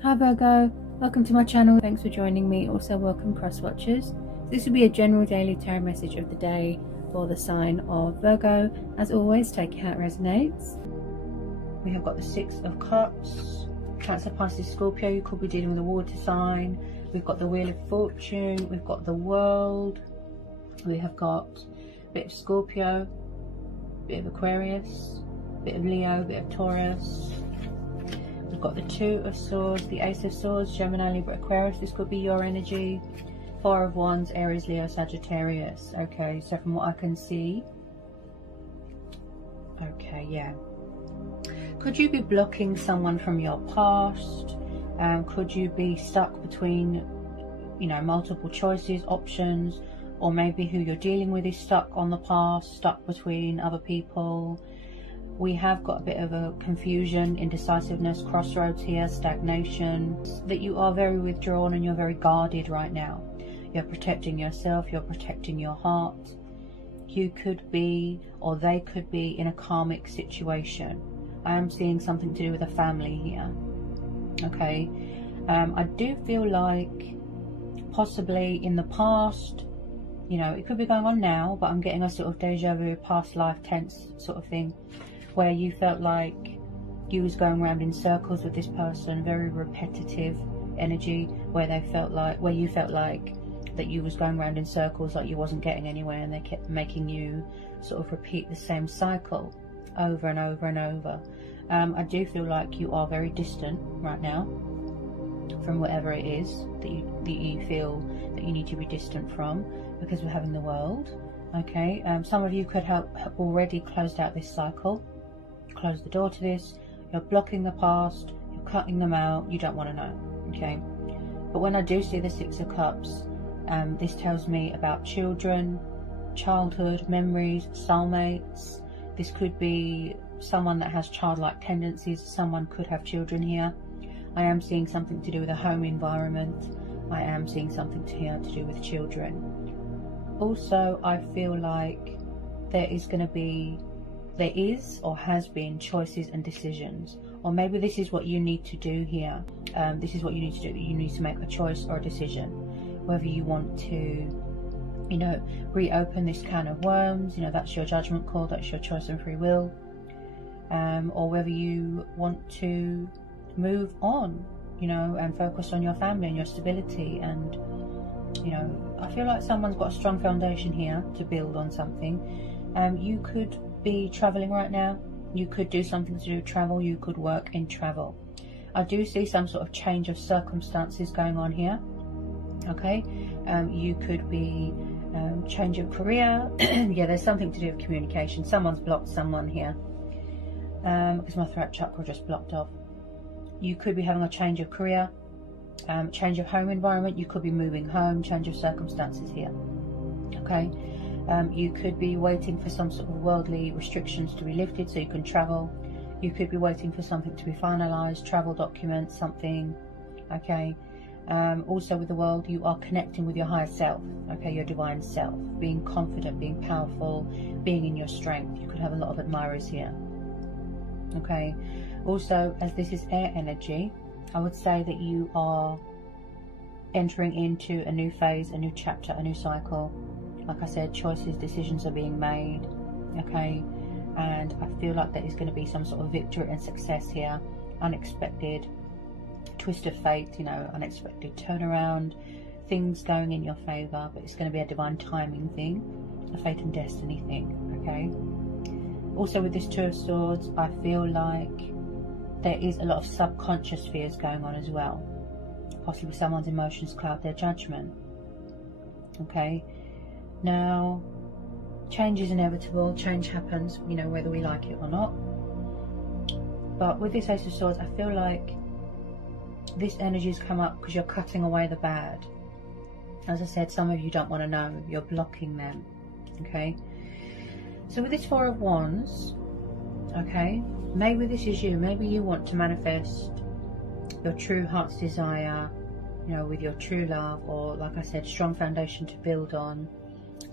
Hi Virgo, welcome to my channel. Thanks for joining me. Also welcome cross watchers. This will be a general daily tarot message of the day for the sign of Virgo. As always, take it how it resonates. We have got the Six of Cups, Cancer, Pisces, Scorpio. You could be dealing with a water sign. We've got the Wheel of Fortune. We've got the World. We have got a bit of Scorpio, a bit of Aquarius, a bit of Leo, a bit of Taurus. We've got the Two of Swords, the Ace of Swords, Gemini, Libra, Aquarius. This could be your energy. Four of Wands, Aries, Leo, Sagittarius. Okay, so from what I can see, okay, yeah. Could you be blocking someone from your past? Could you be stuck between, multiple choices, options, or maybe who you're dealing with is stuck on the past, stuck between other people? We have got a bit of a confusion, indecisiveness, crossroads here, stagnation, that you are very withdrawn and you're very guarded right now. You're protecting yourself, you're protecting your heart. You could be, or they could be, in a karmic situation. I am seeing something to do with a family here. Okay, I do feel like possibly in the past, it could be going on now, but I'm getting a sort of deja vu, past life tense sort of thing, where you felt like you was going around in circles with this person, very repetitive energy, where you felt like that you was going around in circles, like you wasn't getting anywhere, and they kept making you sort of repeat the same cycle over and over and over. I do feel like you are very distant right now from whatever it is that you feel that you need to be distant from, because we're having the World. Okay, some of you could have already closed out this cycle, closed the door to this. You're blocking the past, you're cutting them out, you don't want to know. Okay, but when I do see the Six of Cups, this tells me about children, childhood memories, soulmates. This could be someone that has childlike tendencies. Someone could have children here. I am seeing something to do with a home environment. I am seeing something here to do with children. Also, I feel like there is or has been choices and decisions, or maybe this is what you need to do here. This is what you need to do. You need to make a choice or a decision, whether you want to reopen this can of worms, that's your judgment call, that's your choice and free will, or whether you want to move on, and focus on your family and your stability. And I feel like someone's got a strong foundation here to build on something. You could be traveling right now. You could do something to do with travel. You could work in travel. I do see some sort of change of circumstances going on here. Okay, you could be change of career. Yeah, there's something to do with communication. Someone's blocked someone here, because my throat chakra just blocked off. You could be having a change of career, change of home environment. You could be moving home, change of circumstances here. Okay, you could be waiting for some sort of worldly restrictions to be lifted so you can travel. You could be waiting for something to be finalized, travel documents, something. Okay, also with the World, you are connecting with your higher self. Okay, your divine self, being confident, being powerful, being in your strength. You could have a lot of admirers here. Okay, also, as this is air energy, I would say that you are entering into a new phase, a new chapter, a new cycle. Like I said, choices, decisions are being made. Okay, and I feel like there is going to be some sort of victory and success here. Unexpected twist of fate, unexpected turnaround, things going in your favor, but it's going to be a divine timing thing, a fate and destiny thing. Okay, also with this Two of Swords, I feel like there is a lot of subconscious fears going on as well. Possibly someone's emotions cloud their judgment. Okay, now change is inevitable, change happens, whether we like it or not. But with this Ace of Swords, I feel like this energy has come up because you're cutting away the bad. As I said, some of you don't want to know, you're blocking them. Okay, so with this Four of Wands, okay, maybe this is you. Maybe you want to manifest your true heart's desire, with your true love, or like I said, strong foundation to build on,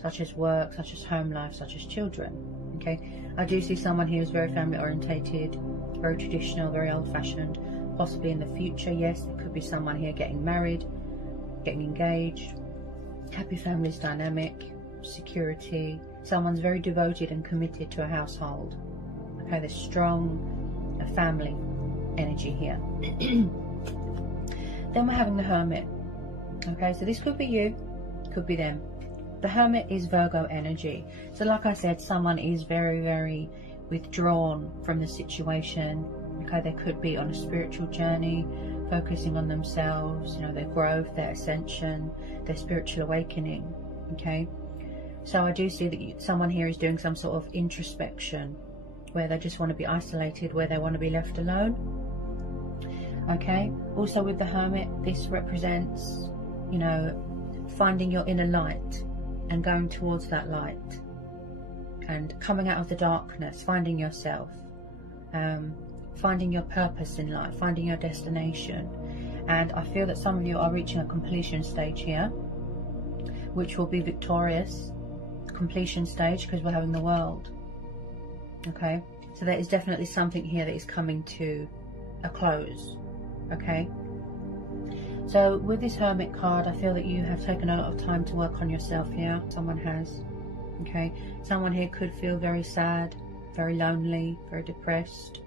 such as work, such as home life, such as children. Okay, I do see someone here who's very family orientated, very traditional, very old-fashioned, possibly in the future. Yes, there could be someone here getting married, getting engaged, happy families dynamic, security. Someone's very devoted and committed to a household. Okay, there's strong family energy here. Then we're having the Hermit. Okay, so this could be you, could be them. The Hermit is Virgo energy. So like I said, someone is very, very withdrawn from the situation. Okay, they could be on a spiritual journey, focusing on themselves, you know, their growth, their ascension, their spiritual awakening. Okay, so I do see that someone here is doing some sort of introspection, where they just want to be isolated, where they want to be left alone. Okay, also with the Hermit, this represents, you know, finding your inner light and going towards that light and coming out of the darkness, finding yourself, finding your purpose in life, finding your destination. And I feel that some of you are reaching a completion stage here, which will be victorious completion stage, because we're having the World. Okay, so there is definitely something here that is coming to a close. Okay, so with this Hermit card, I feel that you have taken a lot of time to work on yourself here. Someone has. Okay, someone here could feel very sad, very lonely, very depressed.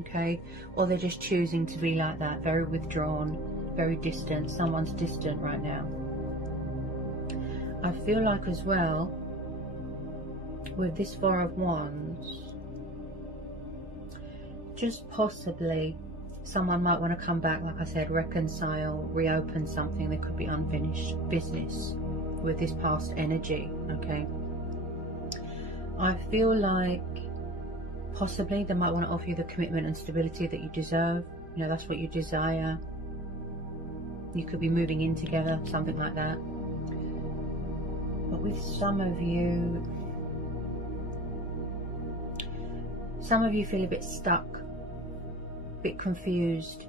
Okay, or they're just choosing to be like that, very withdrawn, very distant. Someone's distant right now. I feel like as well, with this Four of Wands, just possibly someone might want to come back, like I said, reconcile, reopen something. There could be unfinished business with this past energy. Okay, I feel like possibly they might want to offer you the commitment and stability that you deserve. You know, that's what you desire. You could be moving in together, something like that. But with some of you feel a bit stuck, a bit confused.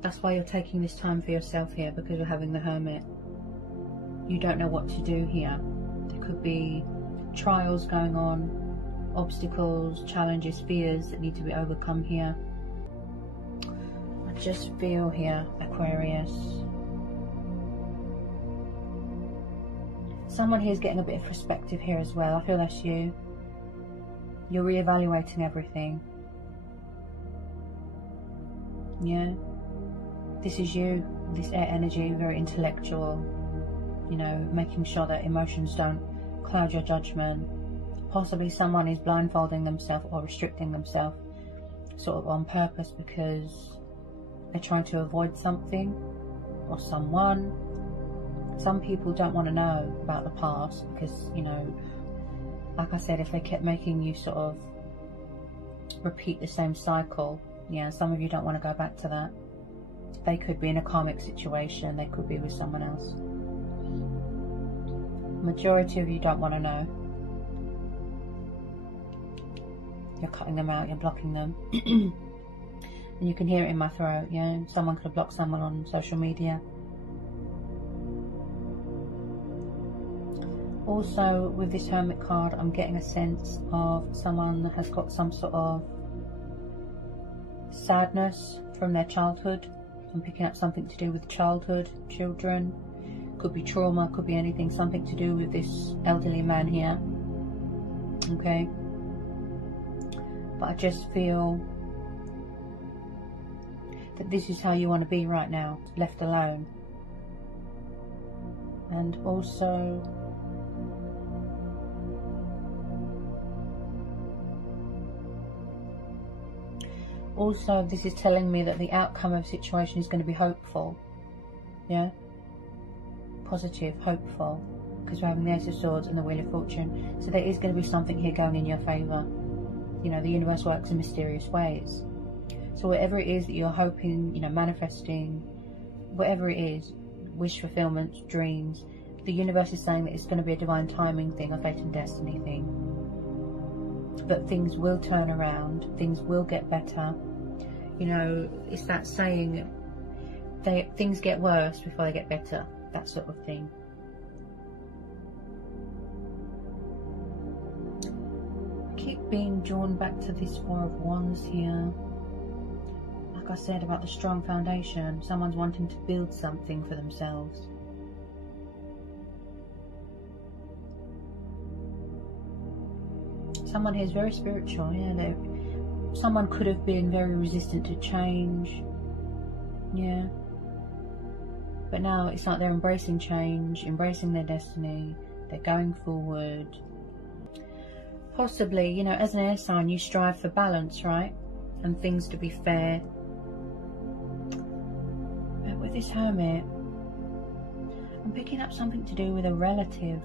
That's why you're taking this time for yourself here, because you're having the Hermit. You don't know what to do here. There could be trials going on, obstacles, challenges, fears that need to be overcome here. I just feel here, Aquarius, someone here is getting a bit of perspective here as well. I feel that's you. You're reevaluating everything. Yeah, this is you, this air energy, very intellectual, you know, making sure that emotions don't cloud your judgment. Possibly someone is blindfolding themselves or restricting themselves sort of on purpose, because they're trying to avoid something or someone. Some people don't want to know about the past because, you know, like I said, if they kept making you sort of repeat the same cycle, yeah, some of you don't want to go back to that. They could be in a karmic situation, they could be with someone else. Majority of you don't want to know. You're cutting them out, you're blocking them. And you can hear it in my throat, yeah? Someone could have blocked someone on social media. Also, with this Hermit card, I'm getting a sense of someone that has got some sort of sadness from their childhood. I'm picking up something to do with childhood, children. Could be trauma, could be anything, something to do with this elderly man here. Okay. But I just feel that this is how you want to be right now, left alone. And also, this is telling me that the outcome of the situation is going to be hopeful. Yeah? Positive, hopeful. Because we're having the Ace of Swords and the Wheel of Fortune. So there is going to be something here going in your favour. You know, the universe works in mysterious ways. So whatever it is that you're hoping, you know, manifesting, whatever it is, wish fulfillment, dreams, the universe is saying that it's going to be a divine timing thing, a fate and destiny thing. But things will turn around, things will get better. You know, it's that saying, things get worse before they get better, that sort of thing. I keep being drawn back to this Four of Wands here. I like I said about the strong foundation, someone's wanting to build something for themselves. Someone here is very spiritual, yeah. Someone could have been very resistant to change, yeah. But now it's like they're embracing change, embracing their destiny, they're going forward. Possibly, you know, as an air sign, you strive for balance, right? And things to be fair. But with this Hermit, I'm picking up something to do with a relative.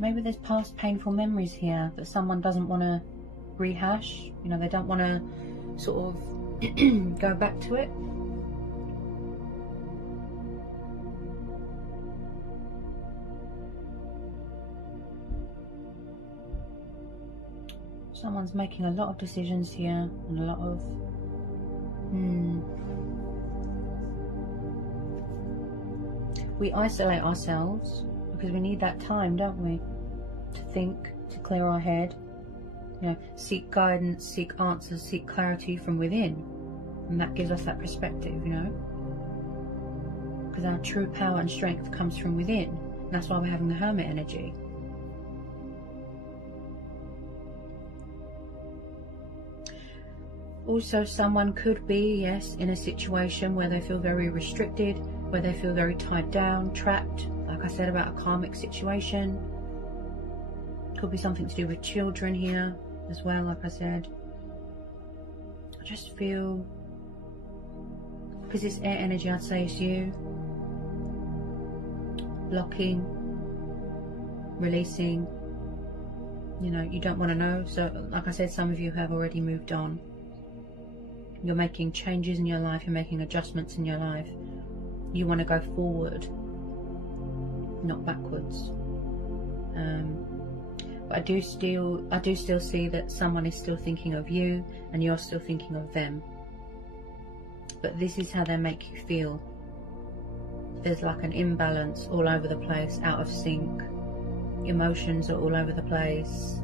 Maybe there's past painful memories here that someone doesn't want to rehash. You know, they don't want to sort of go back to it. Someone's making a lot of decisions here and a lot of we isolate ourselves because we need that time, don't we, to think, to clear our head, you know, seek guidance, seek answers, seek clarity from within, and that gives us that perspective, you know, because our true power and strength comes from within, and that's why we're having the Hermit energy. Also, someone could be, yes, in a situation where they feel very restricted, where they feel very tied down, trapped, like I said about a karmic situation. Could be something to do with children here as well, like I said. I just feel, because it's air energy, I'd say it's you. Blocking, releasing, you know, you don't want to know. So, like I said, some of you have already moved on. You're making changes in your life, you're making adjustments in your life. You want to go forward, not backwards. But I do still see that someone is still thinking of you and you're still thinking of them. But this is how they make you feel. There's like an imbalance all over the place, out of sync. Emotions are all over the place.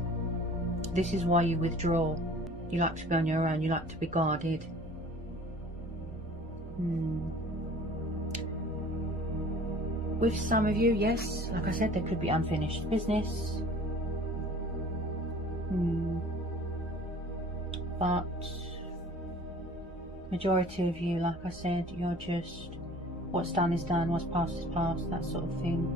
This is why you withdraw. You like to be on your own, you like to be guarded. With some of you, yes, like I said, there could be unfinished business. But majority of you, like I said, you're just, what's done is done, what's past is past, that sort of thing.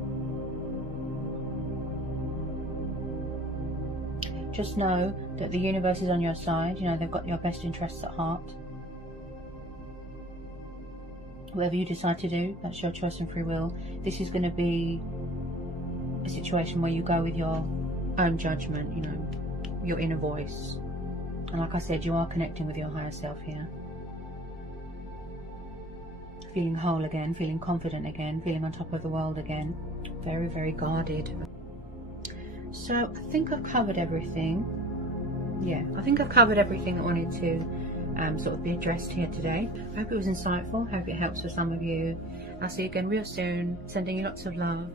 Just know that the universe is on your side. You know, they've got your best interests at heart. Whatever you decide to do, that's your choice and free will. This is going to be a situation where you go with your own judgment, you know, your inner voice. And like I said, you are connecting with your higher self here. Feeling whole again, feeling confident again, feeling on top of the world again. Very, very guarded. So I think I've covered everything. Yeah, I think I've covered everything I wanted to sort of be addressed here today. I hope it was insightful. I hope it helps for some of you. I'll see you again real soon. Sending you lots of love.